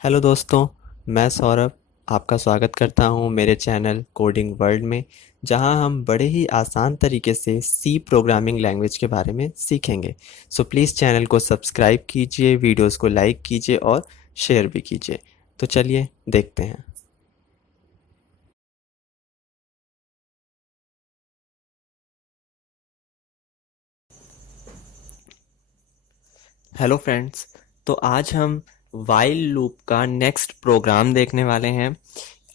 Hello दोस्तों, मैं सौरभ आपका स्वागत करता हूं मेरे चैनल कोडिंग वर्ल्ड में, जहां हम बड़े ही आसान तरीके से सी प्रोग्रामिंग लैंग्वेज के बारे में सीखेंगे। सो प्लीज़ चैनल को सब्सक्राइब कीजिए, वीडियोस को लाइक कीजिए और शेयर भी कीजिए। तो चलिए देखते हैं। हेलो फ्रेंड्स, तो आज हम वाइल लूप का नेक्स्ट प्रोग्राम देखने वाले हैं।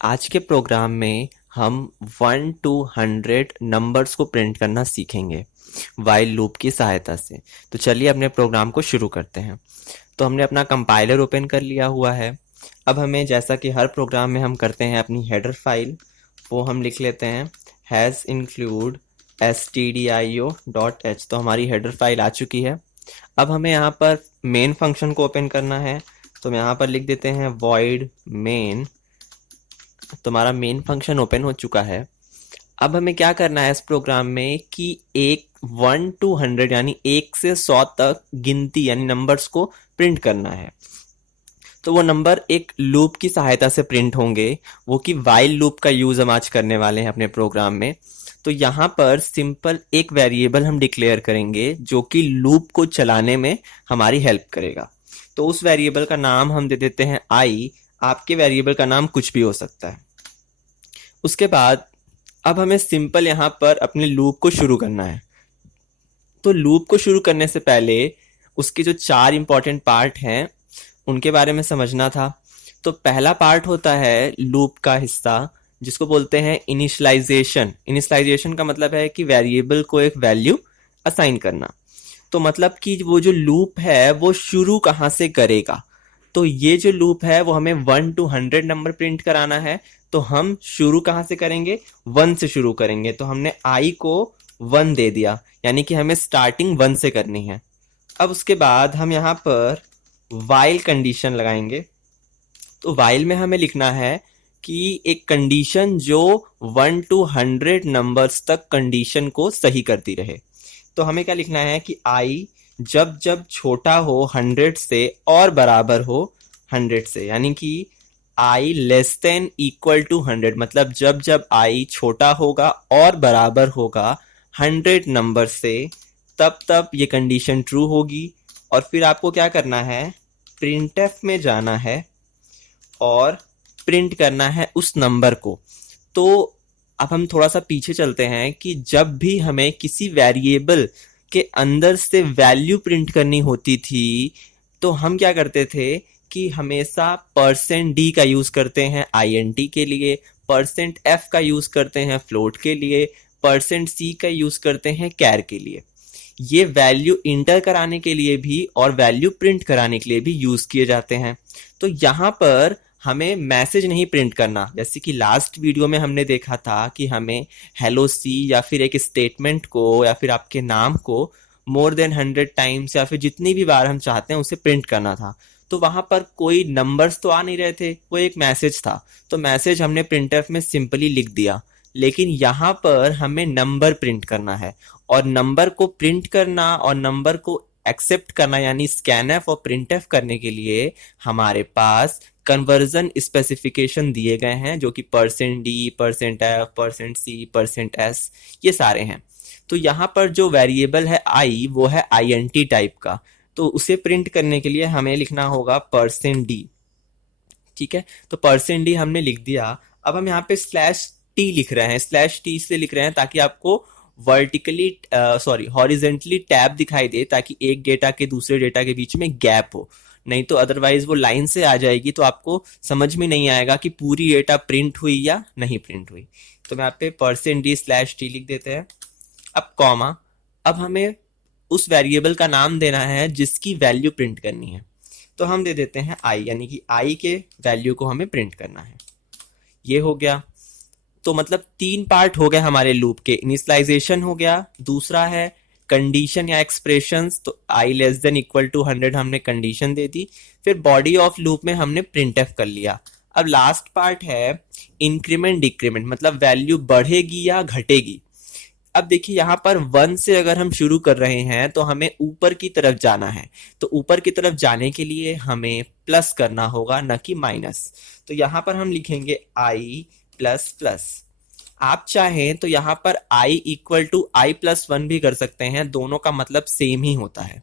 आज के प्रोग्राम में हम 1 to 100 नंबर्स को प्रिंट करना सीखेंगे वाइल लूप की सहायता से। तो चलिए अपने प्रोग्राम को शुरू करते हैं। तो हमने अपना कंपाइलर ओपन कर लिया हुआ है। अब हमें, जैसा कि हर प्रोग्राम में हम करते हैं, अपनी हेडर फाइल वो हम लिख लेते हैं हैज़ इंक्लूड stdio.h। तो हमारी हेडर फाइल आ चुकी है। अब हमें यहाँ पर मेन फंक्शन को ओपन करना है, तो हम यहाँ पर लिख देते हैं void main। तो हमारा मेन फंक्शन ओपन हो चुका है। अब हमें क्या करना है इस प्रोग्राम में कि 1 to 100 यानी 1 से 100 तक गिनती यानी नंबर्स को प्रिंट करना है। तो वो नंबर एक लूप की सहायता से प्रिंट होंगे, वो कि वाइल लूप का यूज हम आज करने वाले हैं अपने प्रोग्राम में। तो यहाँ पर सिंपल एक वेरिएबल हम डिक्लेयर करेंगे जो कि लूप को चलाने में हमारी हेल्प करेगा। तो उस वेरिएबल का नाम हम दे देते हैं आई। आपके वेरिएबल का नाम कुछ भी हो सकता है। उसके बाद अब हमें सिंपल यहाँ पर अपने लूप को शुरू करना है। तो लूप को शुरू करने से पहले उसके जो 4 इंपॉर्टेंट पार्ट हैं उनके बारे में समझना था। तो पहला पार्ट होता है लूप का हिस्सा, जिसको बोलते हैं इनिशियलाइजेशन। इनिशियलाइजेशन का मतलब है कि वेरिएबल को एक वैल्यू असाइन करना। तो मतलब कि वो जो लूप है वो शुरू कहाँ से करेगा। तो ये जो लूप है वो हमें 1 to 100 नंबर प्रिंट कराना है। तो हम शुरू कहाँ से करेंगे? 1 से शुरू करेंगे। तो हमने आई को 1 दे दिया, यानी कि हमें स्टार्टिंग 1 से करनी है। अब उसके बाद हम यहाँ पर वाइल कंडीशन लगाएंगे। तो वाइल में हमें लिखना है कि एक कंडीशन जो 1 to 100 नंबर्स तक कंडीशन को सही करती रहे। तो हमें क्या लिखना है कि आई जब जब छोटा हो 100 से और बराबर हो 100 से, यानी कि आई लेस देन इक्वल टू 100, मतलब जब जब आई छोटा होगा और बराबर होगा 100 नंबर से, तब तब ये कंडीशन ट्रू होगी। और फिर आपको क्या करना है, प्रिंटफ में जाना है और प्रिंट करना है उस नंबर को। तो अब हम थोड़ा सा पीछे चलते हैं कि जब भी हमें किसी वेरिएबल के अंदर से वैल्यू प्रिंट करनी होती थी तो हम क्या करते थे कि हमेशा %d का यूज करते हैं int के लिए, %f का यूज करते हैं फ्लोट के लिए, %c का यूज करते हैं कैर के लिए। ये वैल्यू इंटर कराने के लिए भी और वैल्यू प्रिंट कराने के लिए भी यूज किए जाते हैं। तो यहाँ पर हमें मैसेज नहीं प्रिंट करना, जैसे कि लास्ट वीडियो में हमने देखा था कि हमें हेलो सी या फिर एक स्टेटमेंट को या फिर आपके नाम को मोर देन 100 टाइम्स या फिर जितनी भी बार हम चाहते हैं उसे प्रिंट करना था। तो वहां पर कोई नंबर्स तो आ नहीं रहे थे, वो एक मैसेज था। तो मैसेज हमने प्रिंटफ में सिंपली लिख दिया। लेकिन यहाँ पर हमें नंबर प्रिंट करना है, और नंबर को प्रिंट करना और नंबर को एक्सेप्ट करना यानी स्कैनफ और प्रिंटफ करने के लिए हमारे पास कन्वर्जन स्पेसिफिकेशन दिए गए हैं, जो कि %d, %f, %c, %s ये सारे हैं। तो यहाँ पर जो वेरिएबल है आई वो है int टाइप का। तो उसे प्रिंट करने के लिए हमें लिखना होगा %d। ठीक है, तो %d हमने लिख दिया। अब हम यहाँ पे /t लिख रहे हैं। /t इसलिए लिख रहे हैं ताकि आपको वर्टिकली हॉरिजेंटली टैब दिखाई दे, ताकि एक डेटा के दूसरे डेटा के बीच में गैप हो। नहीं तो अदरवाइज वो लाइन से आ जाएगी तो आपको समझ में नहीं आएगा कि पूरी डेटा प्रिंट हुई या नहीं प्रिंट हुई। तो मैं यहाँ पे %d/t लिख देते हैं। अब कॉमा, अब हमें उस वेरिएबल का नाम देना है जिसकी वैल्यू प्रिंट करनी है। तो हम दे देते हैं आई, यानी कि आई के वैल्यू को हमें प्रिंट करना है। ये हो गया। तो मतलब 3 पार्ट हो गए हमारे लूप के। इनिशियलाइजेशन हो गया, दूसरा है कंडीशन या एक्सप्रेशंस। तो आई लेस देन इक्वल टू 100 हमने कंडीशन दे दी। फिर बॉडी ऑफ लूप में हमने प्रिंटफ कर लिया। अब लास्ट पार्ट है इंक्रीमेंट डिक्रीमेंट, मतलब वैल्यू बढ़ेगी या घटेगी। अब देखिए यहाँ पर 1 से अगर हम शुरू कर रहे हैं तो हमें ऊपर की तरफ जाना है, तो ऊपर की तरफ जाने के लिए हमें प्लस करना होगा, न कि माइनस। तो यहाँ पर हम लिखेंगे आई प्लस प्लस। आप चाहें तो यहाँ पर i equal to i plus 1 भी कर सकते हैं, दोनों का मतलब सेम ही होता है।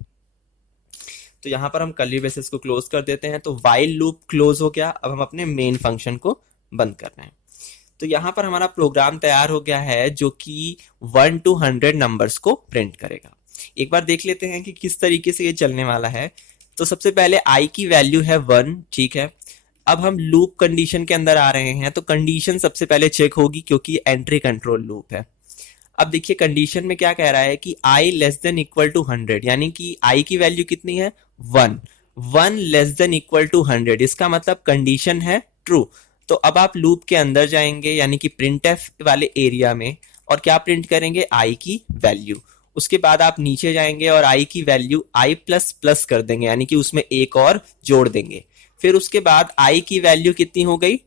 तो यहाँ पर हम कर्ली ब्रेसेस को क्लोज कर देते हैं, तो वाइल लूप क्लोज हो गया। अब हम अपने मेन फंक्शन को बंद कर रहे हैं। तो यहाँ पर हमारा प्रोग्राम तैयार हो गया है जो कि 1 to 100 नंबर्स को प्रिंट करेगा। एक बार देख लेते हैं कि किस तरीके से ये चलने वाला है। तो सबसे पहले i की वैल्यू है 1, ठीक है। अब हम लूप कंडीशन के अंदर आ रहे हैं, तो कंडीशन सबसे पहले चेक होगी क्योंकि एंट्री कंट्रोल लूप है। अब देखिए कंडीशन में क्या कह रहा है कि i less than equal to 100, यानी कि i की वैल्यू कितनी है 1, 1 लेस देन इक्वल टू 100, इसका मतलब कंडीशन है ट्रू। तो अब आप लूप के अंदर जाएंगे यानी कि printf वाले एरिया में, और क्या प्रिंट करेंगे i की वैल्यू। उसके बाद आप नीचे जाएंगे और i की वैल्यू i प्लस प्लस कर देंगे, यानी कि उसमें एक और जोड़ देंगे। फिर उसके बाद i की वैल्यू कितनी हो गई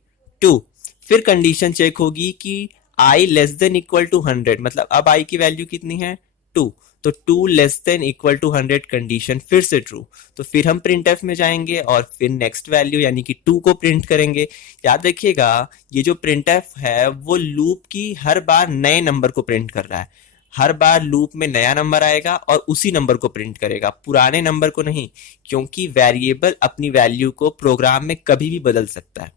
2। फिर कंडीशन चेक होगी कि i less than equal to 100, मतलब अब i की वैल्यू कितनी है 2, तो 2 less than equal to 100 condition फिर से ट्रू। तो फिर हम printf में जाएंगे और फिर नेक्स्ट वैल्यू यानी कि 2 को प्रिंट करेंगे। याद रखिएगा ये जो printf है वो लूप की हर बार नए नंबर को प्रिंट कर रहा है। हर बार लूप में नया नंबर आएगा और उसी नंबर को प्रिंट करेगा, पुराने नंबर को नहीं, क्योंकि वेरिएबल अपनी वैल्यू को प्रोग्राम में कभी भी बदल सकता है।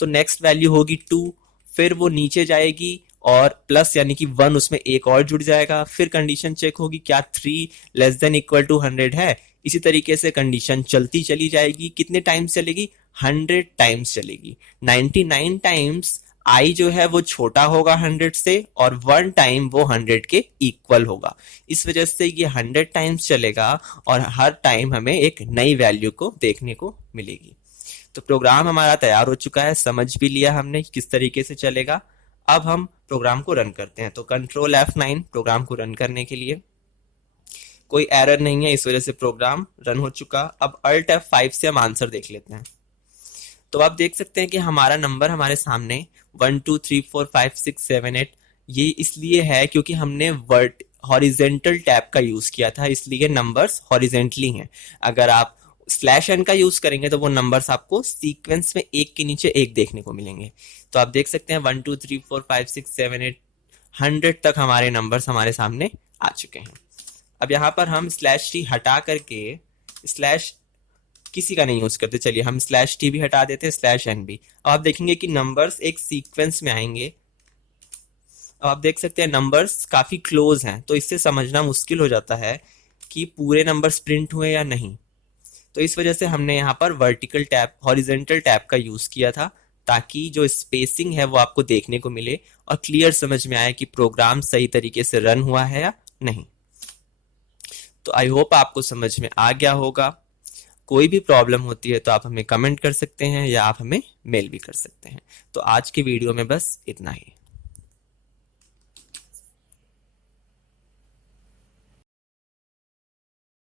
तो नेक्स्ट वैल्यू होगी 2, फिर वो नीचे जाएगी और प्लस यानी कि 1 उसमें एक और जुड़ जाएगा। फिर कंडीशन चेक होगी क्या 3 लेस देन इक्वल टू 100 है। इसी तरीके से कंडीशन चलती चली जाएगी। कितने टाइम्स चलेगी 100 टाइम्स चलेगी। 99 टाइम्स i जो है वो छोटा होगा 100 से, और 1 टाइम वो 100 के इक्वल होगा। इस वजह से ये 100 टाइम्स चलेगा और हर टाइम हमें एक नई वैल्यू को देखने को मिलेगी। तो प्रोग्राम हमारा तैयार हो चुका है, समझ भी लिया हमने किस तरीके से चलेगा। अब हम प्रोग्राम को रन करते हैं। तो कंट्रोल F9 प्रोग्राम को रन करने के लिए। कोई एरर नहीं है, इस वजह से प्रोग्राम रन हो चुका। अब Alt F5 से हम आंसर देख लेते हैं। तो आप देख सकते हैं कि हमारा नंबर हमारे सामने 1 2 3 4 5 6 7 8, ये इसलिए है क्योंकि हमने वर्ट हॉरिजेंटल टैब का यूज किया था, इसलिए नंबर्स हॉरिजेंटली हैं। अगर आप /n का यूज करेंगे तो वो नंबर्स आपको सीक्वेंस में एक के नीचे एक देखने को मिलेंगे। तो आप देख सकते हैं 1 2 3 4 5 6 7 8 100 तक हमारे नंबर्स हमारे सामने आ चुके हैं। अब यहाँ पर हम /t हटा करके स्लैश किसी का नहीं यूज करते, चलिए हम /t भी हटा देते, /n भी। अब आप देखेंगे कि नंबर्स एक सीक्वेंस में आएंगे। अब आप देख सकते हैं नंबर्स काफी क्लोज हैं, तो इससे समझना मुश्किल हो जाता है कि पूरे नंबर्स प्रिंट हुए या नहीं। तो इस वजह से हमने यहाँ पर वर्टिकल टैब हॉरिजेंटल टैब का यूज किया था, ताकि जो स्पेसिंग है वो आपको देखने को मिले और क्लियर समझ में आए कि प्रोग्राम सही तरीके से रन हुआ है या नहीं। तो आई होप आपको समझ में आ गया होगा। कोई भी प्रॉब्लम होती है तो आप हमें कमेंट कर सकते हैं या आप हमें मेल भी कर सकते हैं। तो आज की वीडियो में बस इतना ही।